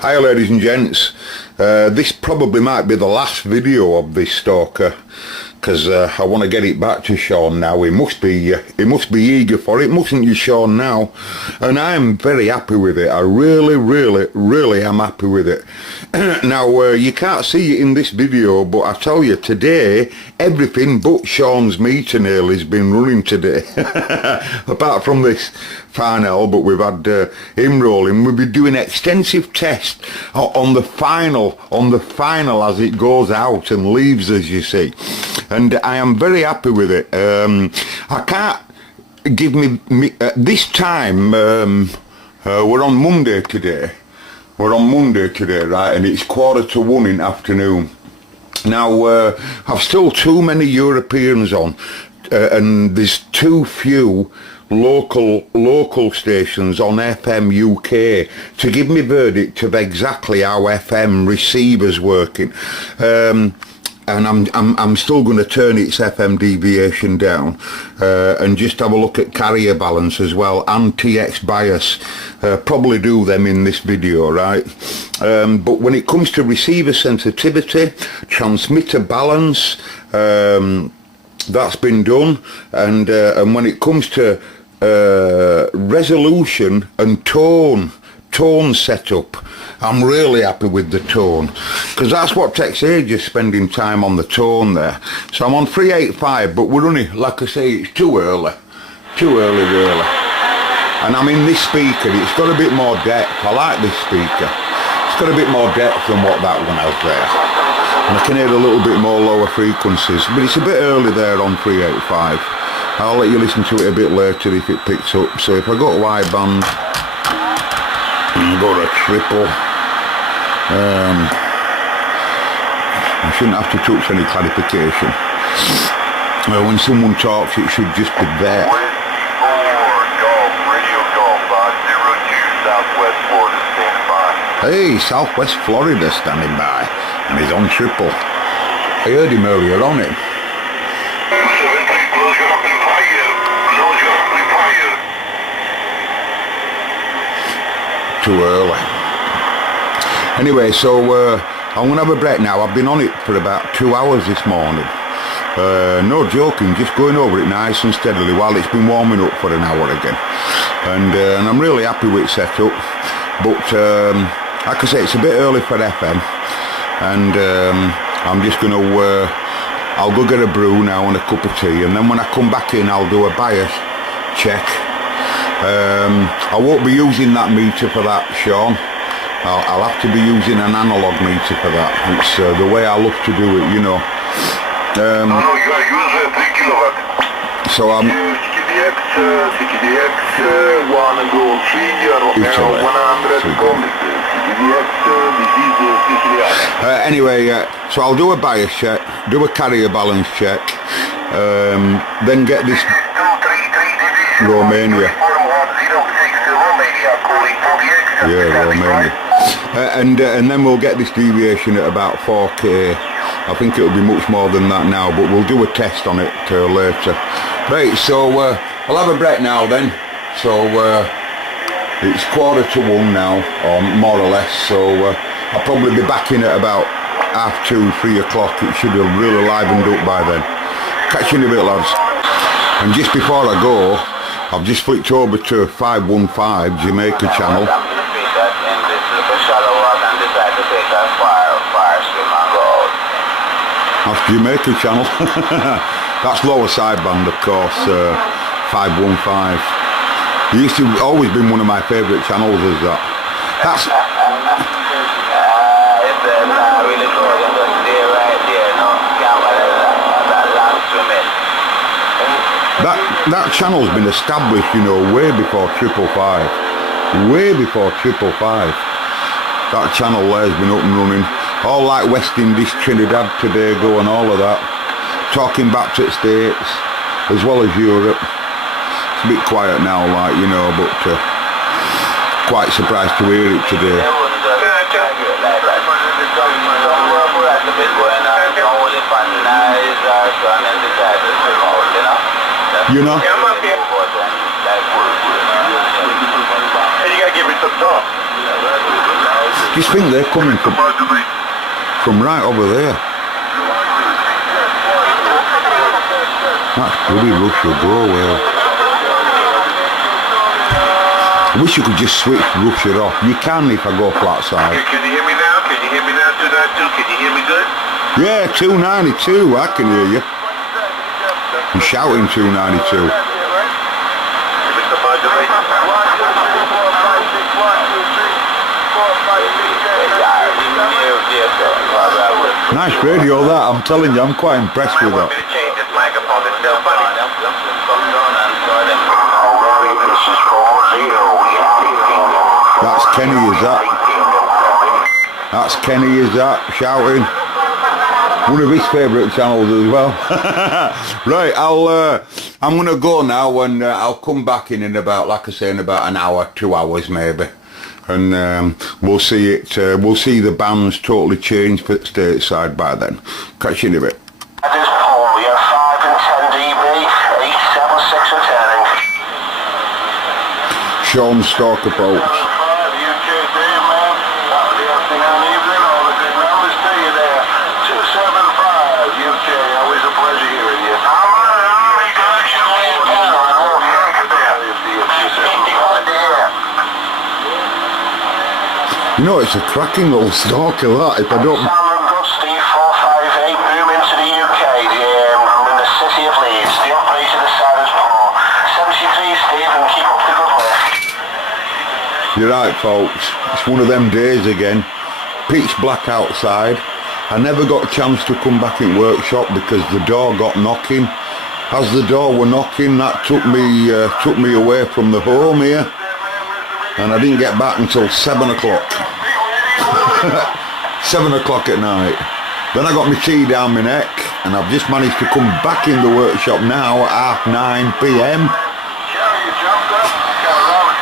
Hi ladies and gents, this probably might be the last video of this stalker, because I want to get it back to Sean now. He must be eager for it, mustn't you, Sean, now? And I'm very happy with it. I really am happy with it. Now, you can't see it in this video, but I tell you, today, everything but Sean's meter nail has been running today. Apart from this final, but we've had him rolling. We'll be doing extensive tests on the final as it goes out and leaves, as you see. And I am very happy with it. I can't give me this time. We're on Monday today. Right, and it's 1:45 in the afternoon. Now, I've still too many Europeans on, and there's too few local stations on FM UK to give me verdict of exactly how FM receiver's working. And I'm still going to turn its FM deviation down and just have a look at carrier balance as well and TX bias. Probably do them in this video, right? But when it comes to receiver sensitivity, transmitter balance, that's been done, and when it comes to resolution and tone setup, I'm really happy with the tone, because that's what takes ages, spending time on the tone there. So I'm on 385, but we're only, like I say, it's too early really. And I'm in this speaker, it's got a bit more depth. I like this speaker, it's got a bit more depth than what that one has there, and I can hear a little bit more lower frequencies, but it's a bit early there on 385. I'll let you listen to it a bit later if it picks up. So if I go to wideband and go to triple, I shouldn't have to touch any clarification. When someone talks, it should just be there. Hey, Southwest Florida standing by, and he's on triple. I heard him earlier on it. Too early. Anyway, so I'm gonna have a break now. I've been on it for about 2 hours this morning. No joking, just going over it nice and steadily while it's been warming up for an hour again. And I'm really happy with its setup. But like I say, it's a bit early for FM, and I'm just gonna I'll go get a brew now and a cup of tea, and then when I come back in, I'll do a bias check. I won't be using that meter for that, Sean. I'll have to be using an analog meter for that. It's the way I love to do it, you know. No, you are using 3 kilowatt. So I'm... CKDX 1 and go 3, you are 100 CKDX, anyway, so I'll do a bias check, do a carrier balance check, then get this Romania. Yeah, Romania. And then we'll get this deviation at about 4K. I think it'll be much more than that now, but we'll do a test on it later. Right, so I'll have a break now then. So it's 1:45 now, or more or less, so I'll probably be back in at about 2:30, 3 o'clock. It should have really livened up by then. Catch you in a bit, lads. And just before I go, I've just flicked over to 515 Jamaica channel. That's Jamaica channel. That's lower sideband, of course, 515. It used to always been one of my favourite channels, is that. That channel's been established, you know, way before 555. Way before 555. That channel there's been up and running. All like West Indies, Trinidad, Tobago and all of that. Talking back to the States, as well as Europe. It's a bit quiet now, like, you know, but quite surprised to hear it today. You know? Just think they're coming from right over there. That's bloody Russia, go away. I wish you could just switch Russia off. You can if I go flat side. Can you hear me now? Can you hear me now, 292? Can you hear me good? Yeah, 292, I can hear you. You're shouting 292. Nice radio that, I'm telling you, I'm quite impressed with that. That's Kenny, is that? That's Kenny, is that? Shouting. One of his favourite channels as well. Right, I'm gonna go now, and I'll come back in about, like I say, in about an hour, 2 hours maybe, and we'll see it. We'll see the bands totally change for stateside by then. Catch you in a bit. That is Paul. We have 5 and 10 dB, 876 returning. Sean Stalker, folks. You know, it's a cracking little stalker, that, if I don't... Steve 458, boom into the UK, I'm in the city of Leeds. The operator decided Paul. 73, Steve, and keep up the good work. You're right, folks. It's one of them days again. Pitch black outside. I never got a chance to come back in workshop because the door got knocking. As the door were knocking, that took me away from the home here. And I didn't get back until 7 o'clock. 7 o'clock at night. Then I got my tea down my neck, and I've just managed to come back in the workshop now at 9 PM.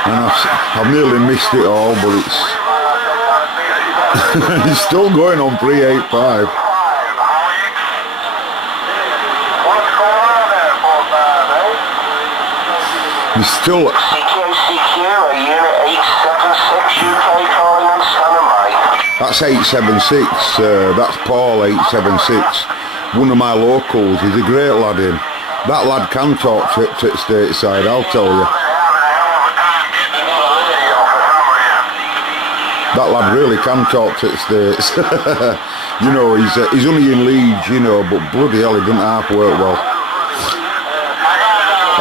And I've nearly missed it all, but it's still going on 385. It's still... That's 876, that's Paul 876, one of my locals. He's a great lad in. That lad can talk to stateside, I'll tell you. That lad really can talk to states. You know, he's only in Leeds, you know, but bloody hell, he doesn't half work well.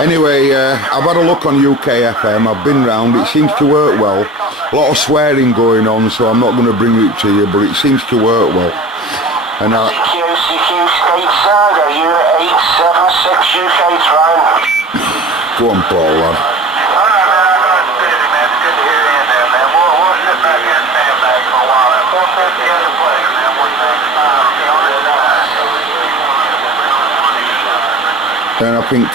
Anyway, I've had a look on UK FM, I've been round, it seems to work well. A lot of swearing going on, so I'm not going to bring it to you, but it seems to work well. And CQ stateside, are you at 876 UK trying? Go on, Paul, lad. And I think...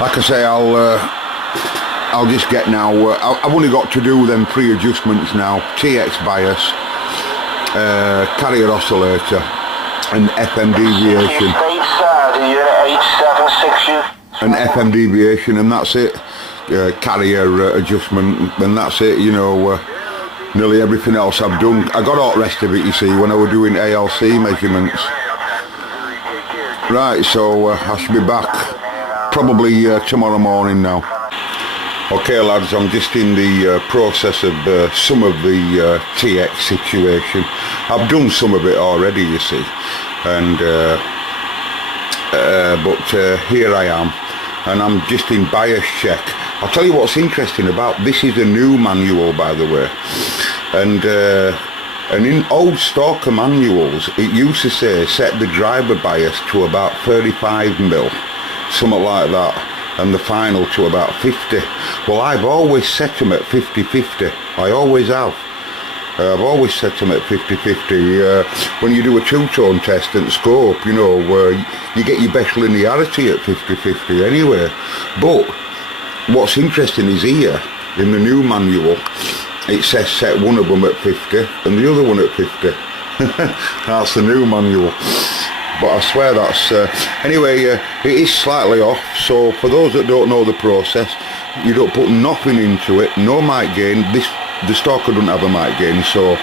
like I say, I'll just get now, I've only got to do them pre-adjustments now, TX bias, carrier oscillator, and FM deviation. And FM deviation, and that's it. Carrier adjustment, and that's it, you know, nearly everything else I've done. I got all the rest of it, you see, when I was doing ALC measurements. Right, so I should be back probably tomorrow morning now. Okay lads, I'm just in the process of some of the TX situation. I've done some of it already, you see, and but here I am, and I'm just in bias check. I'll tell you what's interesting about this is a new manual, by the way, and in old Stalker manuals it used to say set the driver bias to about 35 mil, something like that, and the final to about 50. Well, I've always set them at 50-50. I always have. I've always set them at 50-50. When you do a two-tone test at scope, you know, you get your best linearity at 50-50 anyway. But what's interesting is here, in the new manual, it says set one of them at 50 and the other one at 50. That's the new manual. but I swear that's anyway, it is slightly off. So for those that don't know the process, you don't put nothing into it, no mic gain. The Stalker doesn't have a mic gain, so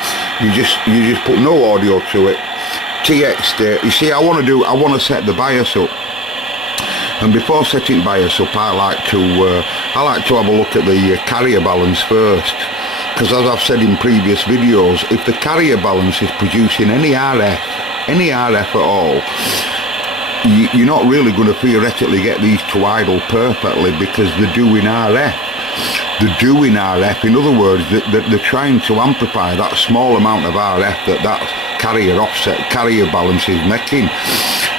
you just put no audio to it. TX state. You see, I want to set the bias up, and before setting bias up, I like to have a look at the carrier balance first, because as I've said in previous videos, if the carrier balance is producing any RF at all, you're not really going to theoretically get these to idle perfectly, because they're doing RF. They're doing RF, in other words, they're trying to amplify that small amount of RF that carrier balance is making.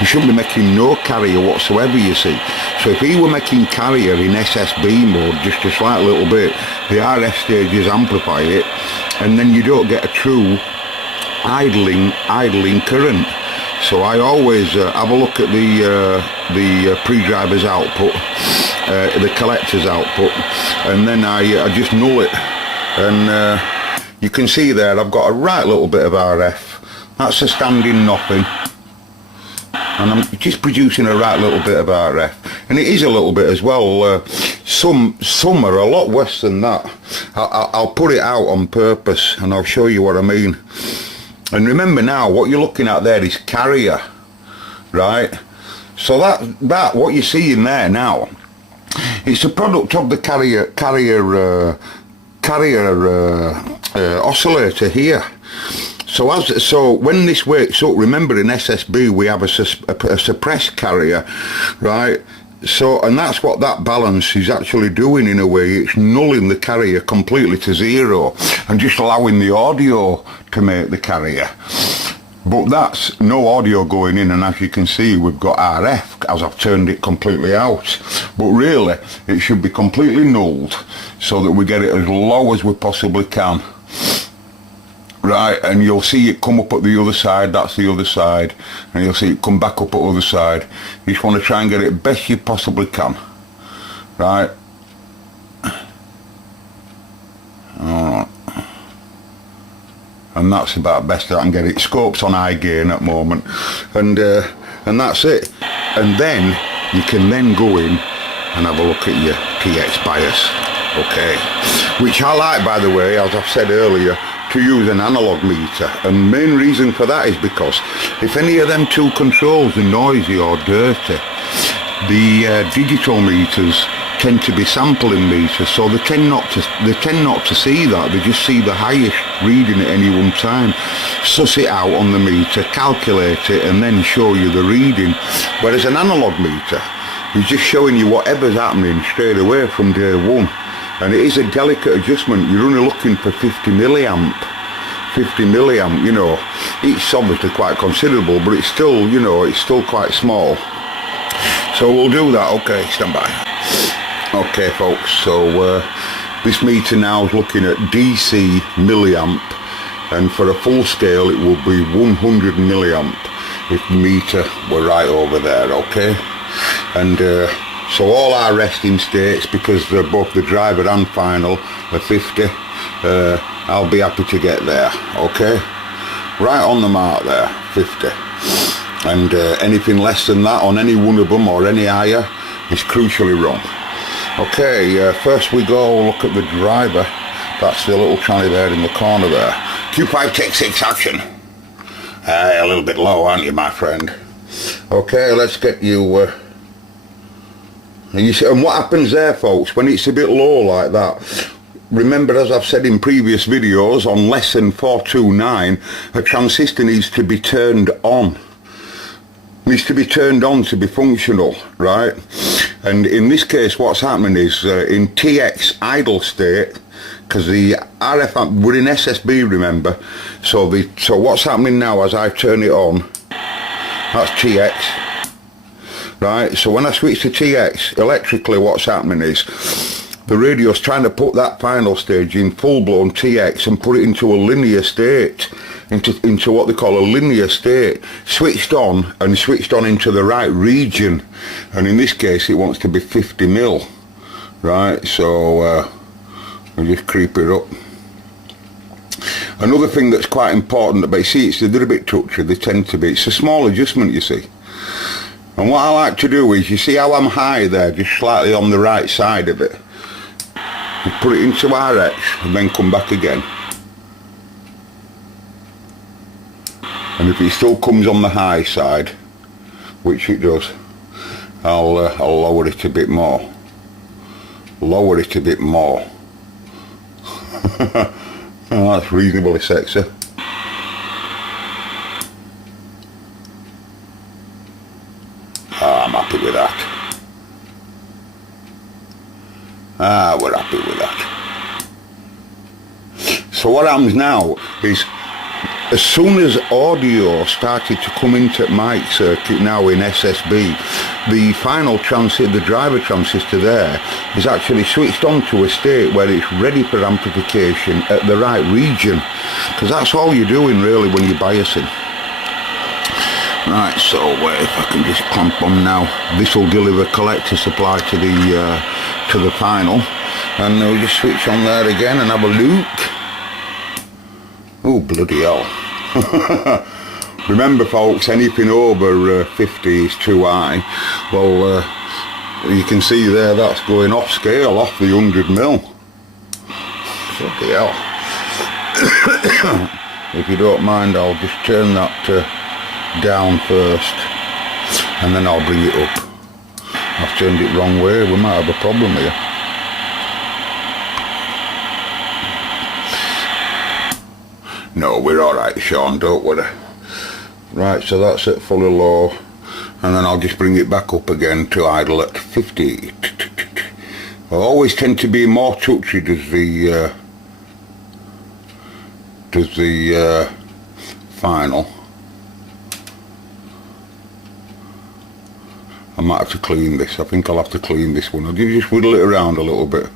You shouldn't be making no carrier whatsoever, you see. So if he were making carrier in SSB mode, just a slight little bit, the RF stages amplify it, and then you don't get a true idling current. So I always have a look at the pre-driver's output, the collector's output, and then I just null it, and you can see there I've got a right little bit of RF. That's a standing nothing, and I'm just producing a right little bit of RF, and it is a little bit as well. Some are a lot worse than that. I'll put it out on purpose, and I'll show you what I mean. And remember now, what you're looking at there is carrier, right? So that what you're seeing there now, it's a product of the carrier oscillator here. So when this wakes up, remember in SSB we have a suppressed carrier, right? So, and that's what that balance is actually doing in a way. It's nulling the carrier completely to zero and just allowing the audio to make the carrier. But that's no audio going in, and as you can see, we've got RF as I've turned it completely out. But really, it should be completely nulled so that we get it as low as we possibly can. Right, and you'll see it come up at the other side, that's the other side, and you'll see it come back up at the other side. You just want to try and get it best you possibly can. Right. Alright. And that's about best that I can get it. Scope's on high gain at the moment, and that's it. And then you can then go in and have a look at your TX bias, okay? Which I like, by the way, as I've said earlier, to use an analog meter, and main reason for that is because if any of them two controls are noisy or dirty, the digital meters tend to be sampling meters, so they tend not to see that. They just see the highest reading at any one time, suss it out on the meter, calculate it, and then show you the reading. Whereas an analog meter is just showing you whatever's happening straight away from day one. And it is a delicate adjustment. You're only looking for 50 milliamp, you know. It's obviously quite considerable, but it's still, you know, it's still quite small. So we'll do that. Okay, stand by. Okay, folks, so this meter now is looking at DC milliamp, and for a full scale it will be 100 milliamp if the meter were right over there, okay? And so all our resting states, because both the driver and final are 50, I'll be happy to get there, okay? Right on the mark there, 50. And anything less than that on any one of them or any higher is crucially wrong. Okay, first we go look at the driver. That's the little tranny there in the corner there. Q5 take 6 action. A little bit low, aren't you, my friend? Okay, let's get you... And what happens there, folks, when it's a bit low like that, remember, as I've said in previous videos, on lesson 429, a transistor needs to be turned on. Needs to be turned on to be functional, right? And in this case, what's happening is in TX idle state, because the RF, we're in SSB, remember, so what's happening now as I turn it on, that's TX. Right, so when I switch to TX, electrically what's happening is the radio's trying to put that final stage in full-blown TX and put it into a linear state, into what they call a linear state, switched on into the right region, and in this case it wants to be 50 mil, right, so I'll just creep it up. Another thing that's quite important, but you see it's a little bit touchy, they tend to be, it's a small adjustment, you see. And what I like to do is, you see how I'm high there, just slightly on the right side of it. You put it into RX and then come back again. And if it still comes on the high side, which it does, I'll lower it a bit more. Lower it a bit more. Oh, that's reasonably sexy. I'm happy with that. We're happy with that. So what happens now is, as soon as audio started to come into mic circuit now in SSB, the final transistor, the driver transistor there, is actually switched on to a state where it's ready for amplification at the right region, because that's all you're doing really when you're biasing. Right, so if I can just clamp on now, this will deliver collector supply to the final, and we'll just switch on there again and have a look. Oh, bloody hell. Remember folks, anything over 50 is too high. Well, you can see there that's going off scale, off the 100 mil. Bloody hell. If you don't mind, I'll just turn that down first, and then I'll bring it up. I've turned it wrong way, we might have a problem here. No, we're alright, Sean, don't worry. Right, so that's at fully low, and then I'll just bring it back up again to idle at 50. I always tend to be more touchy does the final. I might have to clean this. I think I'll have to clean this one. I'll just whittle it around a little bit.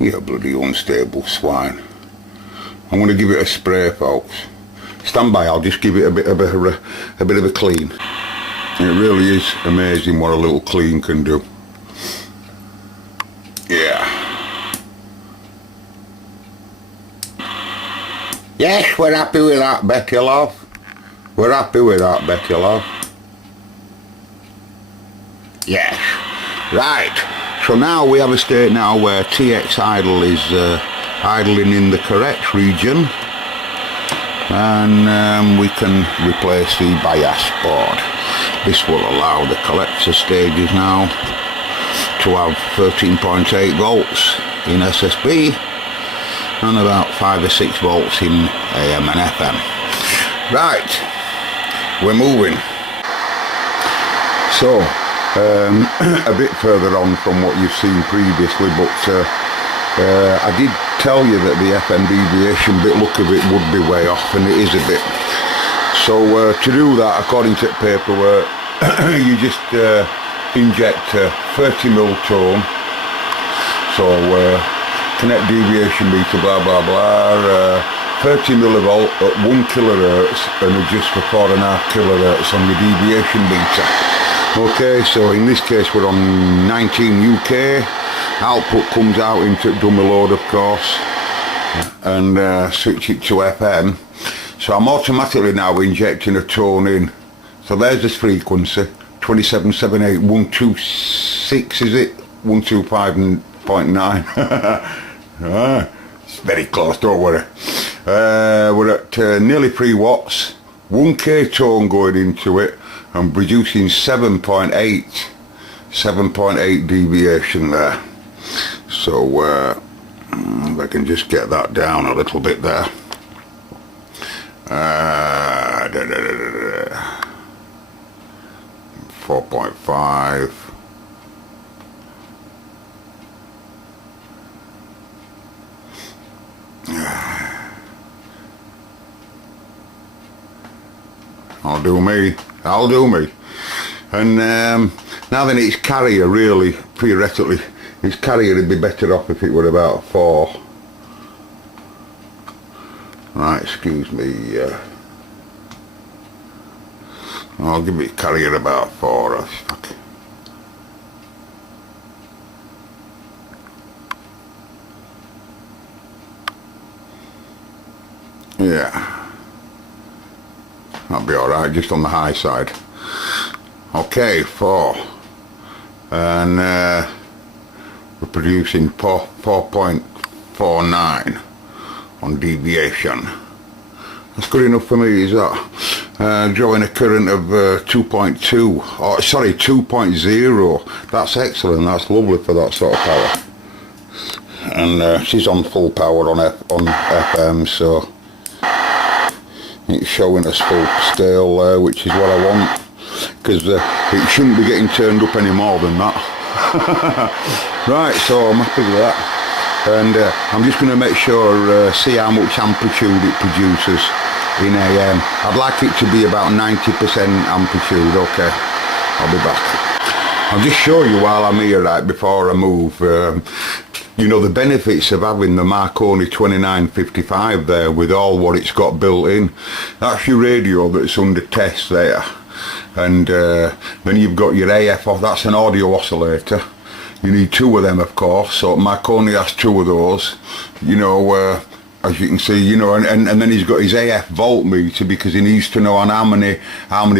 You bloody unstable swine. I'm going to give it a spray, folks. Stand by, I'll just give it a bit of a clean. It really is amazing what a little clean can do. Yeah. Yes, we're happy with that, Becky love. We're happy with that, Becky love. Yes. Right. So now we have a state now where TX idle is idling in the correct region, and we can replace the bias board. This will allow the collector stages now to have 13.8 volts in SSB and about 5 or 6 volts in AM and FM. Right, we're moving. So a bit further on from what you've seen previously, but I did tell you that the FM deviation bit, look of it, would be way off, and it is a bit. So to do that, according to the paperwork, you just inject 30 mil tone, so connect deviation meter, blah blah blah, 30 millivolt at 1 kilohertz, and adjust for 4.5 kilohertz on the deviation meter. Okay, so in this case we're on 19 UK, output comes out into dummy load of course, and switch it to FM. So I'm automatically now injecting a tone in. So there's this frequency, 2778126 is it? 125.9. It's very close, don't worry. We're at nearly 3 watts, 1K tone going into it, and producing 7.8 deviation there. So if I can just get that down a little bit there. 4.5. I'll do me. And now then, its carrier really, theoretically, its carrier would be better off if it were about 4. Right, excuse me. I'll give it carrier about 4. Yeah. That'll be alright, just on the high side. Okay, 4. And we're producing 4.49 on deviation. That's good enough for me, is that? Drawing a current of 2.2, or sorry, 2.0. That's excellent, that's lovely for that sort of power. And she's on full power on FM, so it's showing us full scale there, which is what I want, because it shouldn't be getting turned up any more than that. Right, so I'm happy with that, and I'm just going to make sure, see how much amplitude it produces in AM. I'd like it to be about 90% amplitude. Okay, I'll be back. I'll just show you while I'm here, right, before I move, you know, the benefits of having the Marconi 2955 there with all what it's got built in. That's your radio that's under test there, and then you've got your AF off. That's an audio oscillator. You need 2 of them, of course, so Marconi has 2 of those, you know, as you can see, you know, and then he's got his AF voltmeter, because he needs to know on how many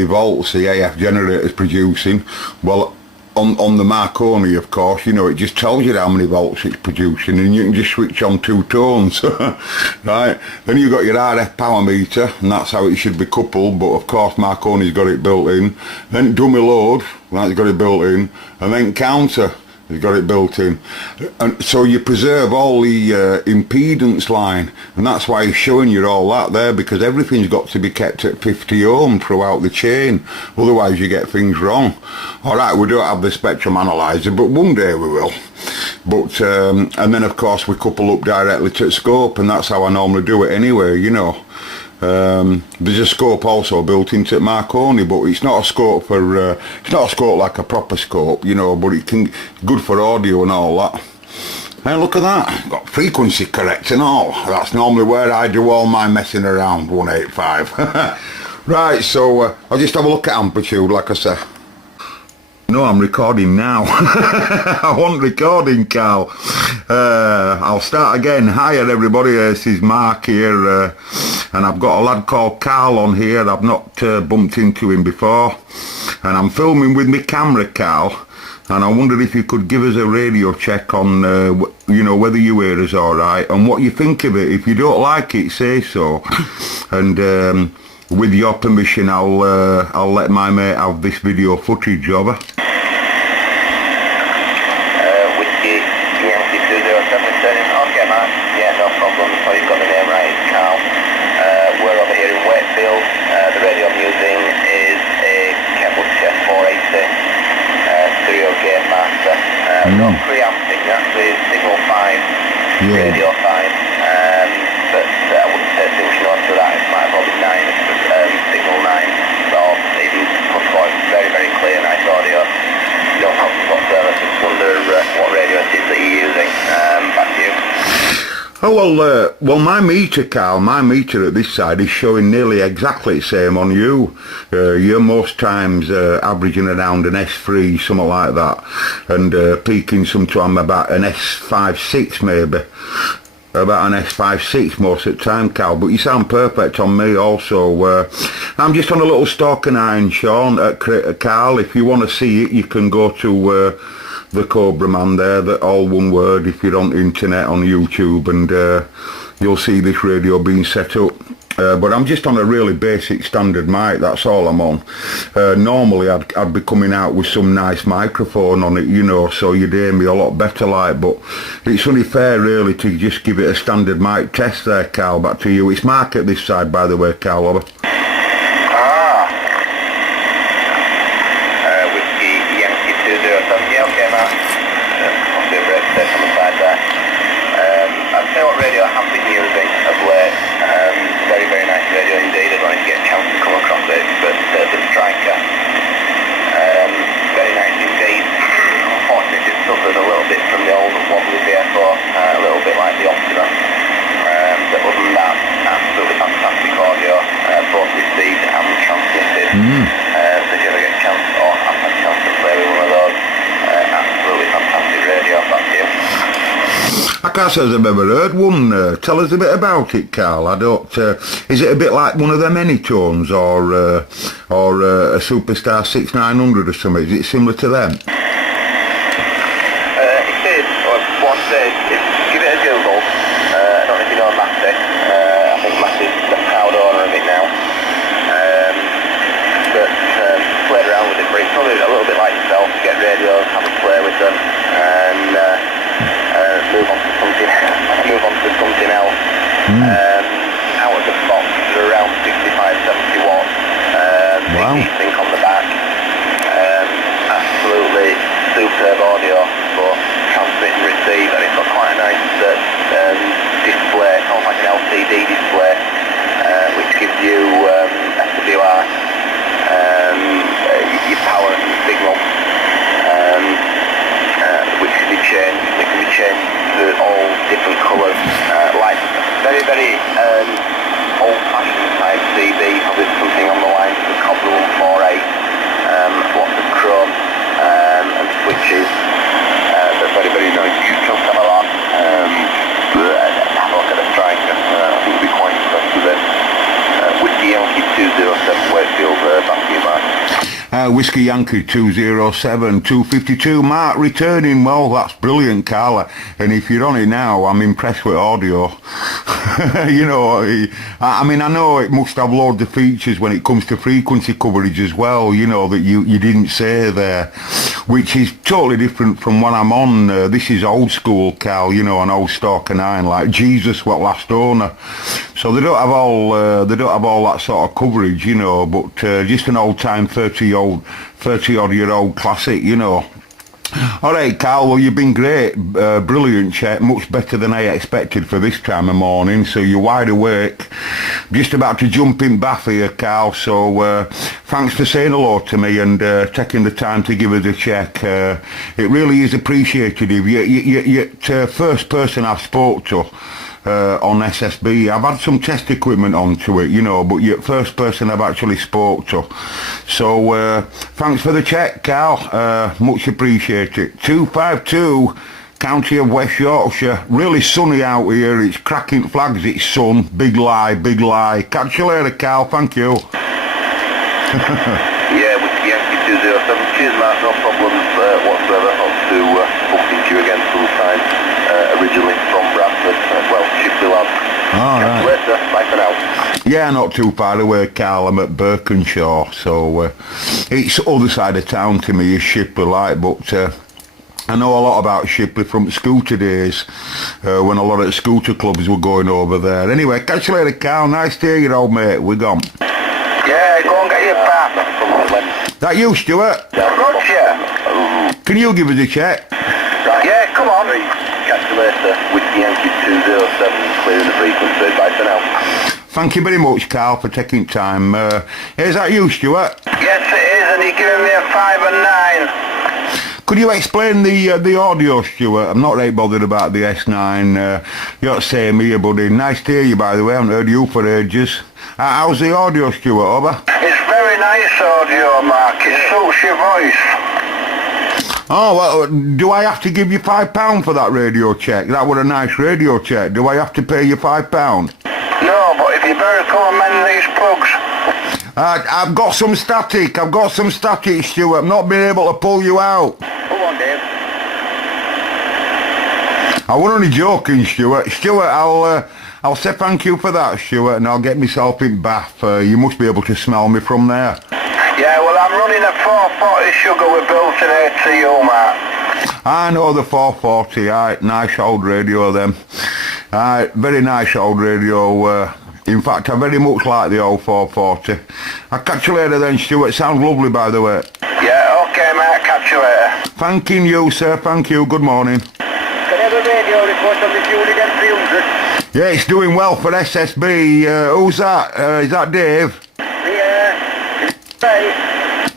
volts the AF generator is producing. Well, on the Marconi, of course, you know, it just tells you how many volts it's producing, and you can just switch on 2 tones. Right, then you've got your RF power meter, and that's how it should be coupled, but of course Marconi's got it built in. Then dummy load, that's got it built in, and then counter, it's got it built in, and so you preserve all the impedance line, and that's why he's showing you all that there, because everything's got to be kept at 50 ohm throughout the chain, otherwise you get things wrong. Alright, we don't have the spectrum analyzer, but one day we will. But and then of course we couple up directly to the scope, and that's how I normally do it anyway, you know. There's a scope also built into Marconi, but it's not a scope for it's not a scope like a proper scope, you know, but it can good for audio and all that. And look at that, got frequency correct and all. That's normally where I do all my messing around, 185. Right, so I'll just have a look at amplitude, like I said. No, I'm recording now. I wasn't recording, Carl. I'll start again. Hiya everybody, this is Mark here, and I've got a lad called Carl on here. I've not bumped into him before, and I'm filming with my camera, Carl, and I wondered if you could give us a radio check on, you know, whether you hear us alright, and what you think of it. If you don't like it, say so, and with your permission, I'll let my mate have this video footage, over. Okay, man. Yeah, no problem. So you've got the name right, it's Carl. We're over here in Wakefield. The radio I'm using is a Kepler 480 stereo gain master. Not preamping, actually signal 5, radio 5. But I wouldn't say too much noise to that. It might as well be 9, signal 9. So it is very, very clear, nice audio. No problems whatsoever. Just wonder what radio it is that you're using. Back to you. Oh, well, my meter, Carl, my meter at this side is showing nearly exactly the same on you. You're most times averaging around an S3, something like that, and peaking sometime about an S5-6 maybe. About an S5-6 most of the time, Carl, but you sound perfect on me also. I'm just on a little stalking iron, Sean, at Carl. If you want to see it, you can go to the Cobra Man there, that all one word, if you're on the internet, on YouTube, and you'll see this radio being set up. But I'm just on a really basic standard mic, that's all I'm on. Normally I'd be coming out with some nice microphone on it, you know, so you'd hear me a lot better like, but it's only fair really to just give it a standard mic test there, Carl. Back to you. It's Mark at this side, by the way, Carl, over. Whiskey Yankee 207, yeah, okay, man. I'll do a break test on the side there. I'll tell you what radio I have been using of late. Very, very nice radio indeed. I don't know if you get a chance to come across it, but the Striker. Very nice indeed. Unfortunately, it suffered a little bit from the old wobbly VFO, a little bit like the Optima. But other than that, absolutely fantastic audio. Both I can't say I've ever heard one. Tell us a bit about it, Carl. I don't. Is it a bit like one of them Anytones or a Superstar 6900 or something? Is it similar to them? It is. Give it a Google. I don't know if you know Matty. I think Matty's the proud owner of it now. But played around with it, but it's probably a little bit like yourself. Get radios, have a play with them, and move on to something else. Out of the box, they're around 65-70 watts. Wow. Big sync on the back. Absolutely superb audio for transmit and receive, and it's got quite a nice display. It's almost like an LCD display, which gives you SWR, your power and signal, which can be changed. It can be changed to all different colours, like very, very old-fashioned type TV, probably something on the lines of the Cobra 148, lots of chrome and switches. They're very, very nice. You can have a lot. Have a look at the striker. I think you'll be quite impressed with it. Whiskey Yankee 207 Wakefield, back to you, Mark. Whiskey Yankee 207 252. Mark returning. Well, that's brilliant, Carla. And if you're on it now, I'm impressed with audio. You know, I mean, I know it must have loads of features when it comes to frequency coverage as well, you know, that you didn't say there, which is totally different from what I'm on. This is old school, Cal, you know, an old Stalker 9, like Jesus, what last owner. So they don't have all that sort of coverage, you know, but just an old time 30-odd-year-old classic, you know. All right, Carl, well, you've been great. Brilliant chat, much better than I expected for this time of morning, so you're wide awake. Just about to jump in bath here, Carl, so thanks for saying hello to me and taking the time to give us a check. It really is appreciated. You're first person I've spoke to on SSB. I've had some test equipment onto it, you know, but you're the first person I've actually spoke to. So thanks for the check, Carl. Much appreciated. 252, County of West Yorkshire. Really sunny out here. It's cracking flags. It's sun. Big lie, big lie. Catch you later, Carl. Thank you. Yeah, with Yankee 207. Cheers, Mark. No problems whatsoever. Hope to bump into you again sometime. Originally from Bradford, well, Shipley lad. All right. Later, bye for now. Yeah, not too far away, Carl. I'm at Birkenshaw, so it's the other side of town to me, is Shipley, like, but I know a lot about Shipley from scooter days, when a lot of scooter clubs were going over there. Anyway, catch you later, Carl. Nice to hear you, old mate. We're gone. Yeah, go and get your bath. That you, Stuart? Roger. Can you give us a check? Yeah, come on. Catch you later with Yankee 207, clearing the frequency. Bye for now. Thank you very much, Carl, for taking time. Is that you, Stuart? Yes, it is, and you're giving me a 5 and 9. Could you explain the audio, Stuart? I'm not really bothered about the S9. You're the same here, buddy. Nice to hear you, by the way. I haven't heard you for ages. How's the audio, Stuart? Over? It's very nice audio, Mark. It suits your voice. Oh, well, do I have to give you £5 for that radio check? That was a nice radio check. Do I have to pay you £5? No, but if you better come and mend these plugs. I've got some static. Stuart. I'm not being able to pull you out. Come on, Dave. I was only joking, Stuart. Stuart, I'll say thank you for that, Stuart, and I'll get myself in bath. You must be able to smell me from there. Yeah, well, I'm running a 440 sugar we built in ATU, Mark. I know the 440, aye, nice old radio then. Aye, very nice old radio. In fact, I very much like the old 440. I'll catch you later then, Stuart. Sounds lovely, by the way. Yeah, okay, mate. Catch you later. Thanking you, sir. Thank you. Good morning. Can I have a radio report on the fuel again 300? Yeah, it's doing well for SSB. Who's that? Is that Dave? Yeah. Right.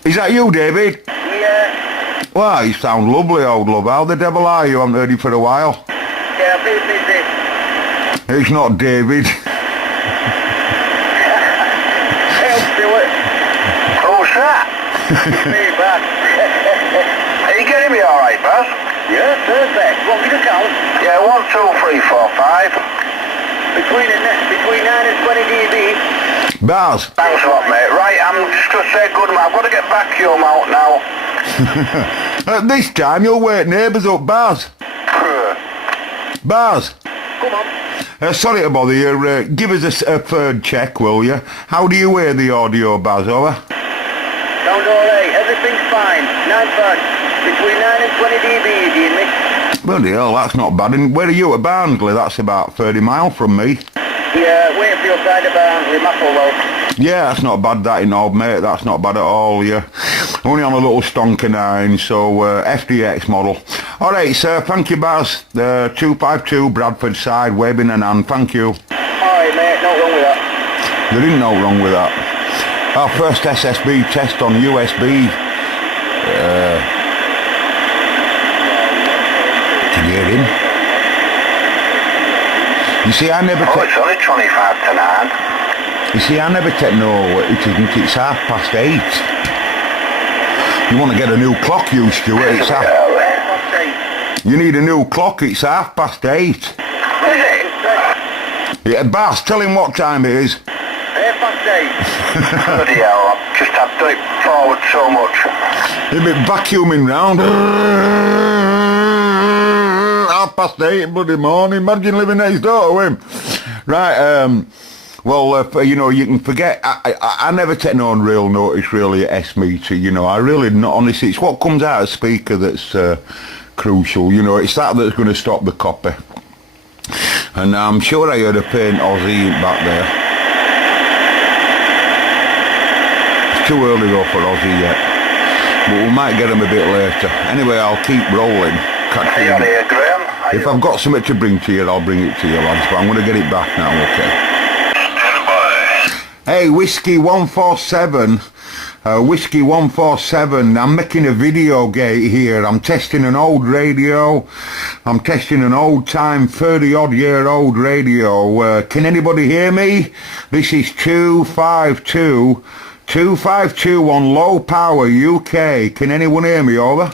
Is that you, David? Yeah. Well, you sound lovely, old love. How the devil are you? I haven't heard you for a while. Yeah, I've been busy. It's not David. Hey, Stuart. Who's that? Me, Baz. Are you getting me alright, Baz? Yeah, perfect. Want me to count? Yeah, 1, 2, 3, 4, 5. Between 9 and 20 dB. Bars. Thanks a lot, mate. Right, I'm just going to say good, mate. I've got to get vacuum out now. At this time, you'll wake neighbours up, Bars. Bars. Come on. Sorry to bother you. Give us a third check, will you? How do you hear the audio, Baz? Over. Sound alright. Everything's fine. Not bad. Between 9 and 20 dB, you hear me? Bloody hell, that's not bad. And where are you at Barnsley? That's about 30 miles from me. Yeah, waiting for your side of Barnsley, Maplewell. Yeah, that's not bad, that, old mate. That's not bad at all, yeah. Only on a little stonker 9, so FDX model. Alright, sir, thank you, Baz. 252 Bradford side, waving an hand. Thank you. Alright, mate, no wrong with that. There isn't no wrong with that. Our first SSB test on USB. Can you hear him? You see, I never Oh, it's only 25 to 9. You see, I never take no, it isn't, it's 8:30. You want to get a new clock used to it, it's half... You need a new clock, it's 8:30. Is it? Yeah, Baz, tell him what time it is. 8:08. Bloody hell, I've just had to it forward so much. He'll be vacuuming round. 8:30 bloody morning. Imagine living next door to him. Right, well, you know, you can forget, I never take no real notice really at S-meter, you know, I really not, honestly, it's what comes out of speaker that's crucial, you know, it's that that's going to stop the copy. And I'm sure I heard a faint Aussie back there. It's too early though for Aussie yet, but we might get him a bit later. Anyway, I'll keep rolling. Hey, on here, Graham. If I've got something to bring to you, I'll bring it to you, lads, but I'm going to get it back now, okay? Hey, Whiskey 147, Whiskey 147, I'm making a video gate here. I'm testing an old radio. I'm testing an old time, 30 odd year old radio. Can anybody hear me? This is 252 on low power UK. Can anyone hear me? Over.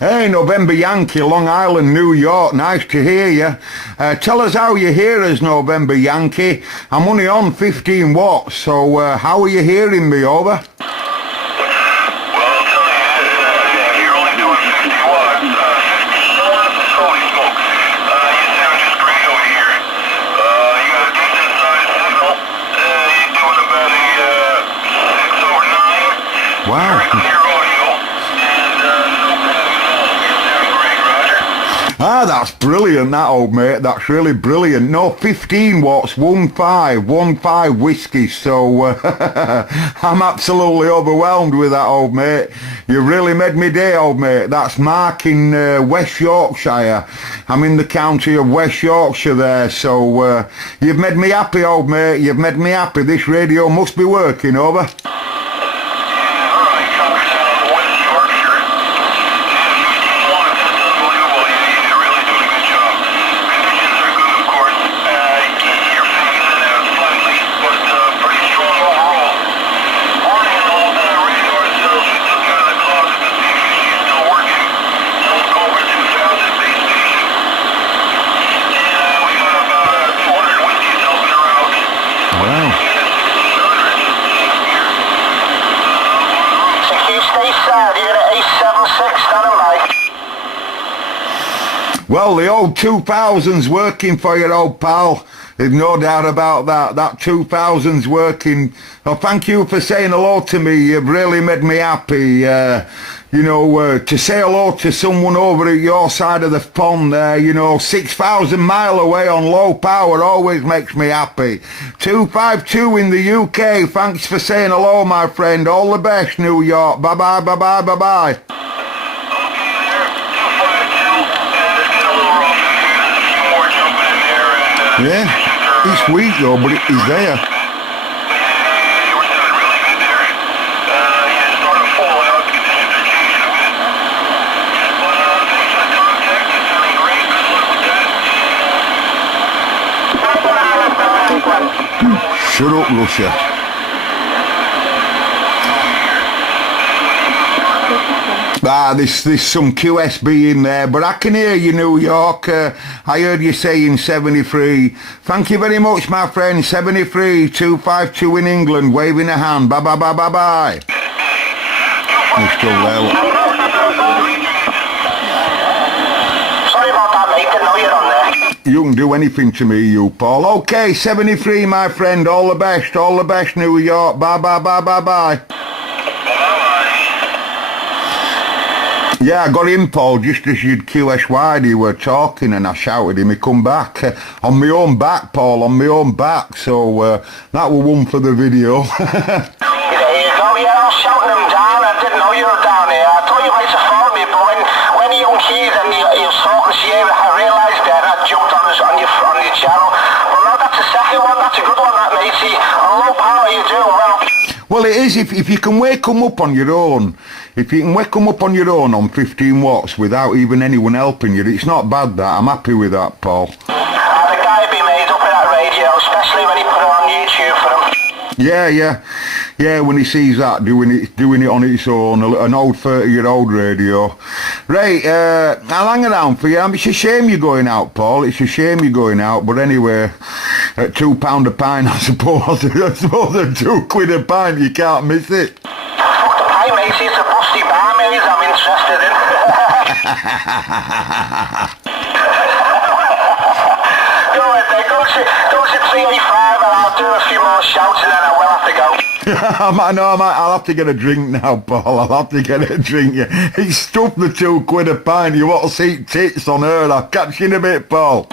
Hey, November Yankee, Long Island, New York, nice to hear you. Tell us how you hear us, November Yankee. I'm only on 15 watts, so how are you hearing me? Over. Well, I'll tell you, you're only doing 50 watts. 50 watts, holy smokes. You sound just great over here. You got a decent sized signal. You're doing about a 6 over 9. Wow. Very clear audio. And you sound great, Roger. Ah, that's brilliant, that, old mate. That's really brilliant. No, 15 watts, 15 whiskey. So I'm absolutely overwhelmed with that, old mate. You really made me day, old mate. That's Mark in West Yorkshire. I'm in the county of West Yorkshire there. So you've made me happy, old mate. You've made me happy. This radio must be working. Over. Well, the old 2000's working for you, old pal. There's no doubt about that. That 2000's working. Well, thank you for saying hello to me. You've really made me happy. You know, to say hello to someone over at your side of the pond there, you know, 6,000 mile away on low power always makes me happy. 252 in the UK. Thanks for saying hello, my friend. All the best, New York. Bye-bye, bye-bye, bye-bye. Yeah, it's weak though, but it's there. Shut up, Russia. There's some QSB in there, but I can hear you, New York. I heard you saying 73. Thank you very much, my friend. 73, 252 in England, waving a hand. Bye, bye, bye, bye, bye. You're still there. Sorry about that, mate. Didn't know you're on there. You can do anything to me, you, Paul. Okay, 73, my friend. All the best, New York. Bye, bye, bye, bye, bye. Yeah, I got in, Paul, just as you'd QSY'd, you were talking, and I shouted him, he come back. On my own back, Paul, on my own back, so that was one for the video. There you go, yeah, I was shouting him down, I didn't know you were down here. I thought you might have followed me, but when you young kid and you was talking to you, I realised then I jumped on your channel. Well, no, that's the second one, that's a good one, that, matey. On low power, you're doing well. Well, it is, if you can wake them up on your own, if you can wake them up on your own on 15 watts without even anyone helping you, it's not bad, that. I'm happy with that, Paul. The guy be made up in that radio, especially when he put it on YouTube for him. Yeah, when he sees that, doing it on its own, an old 30-year-old radio. Right, I'll hang around for you. It's a shame you're going out, Paul. It's a shame you're going out, but anyway, at £2 a pint, I suppose at £2 a pint, you can't miss it. Fuck the pie, matey, it's a busty barmaid I'm interested in. Go to 385 and I'll do a few more shouts and then I will have to go. I'll have to get a drink now, Paul. I'll have to get a drink. It's stuffed the £2 a pint. You want to see tits on her? I'll catch you in a bit, Paul.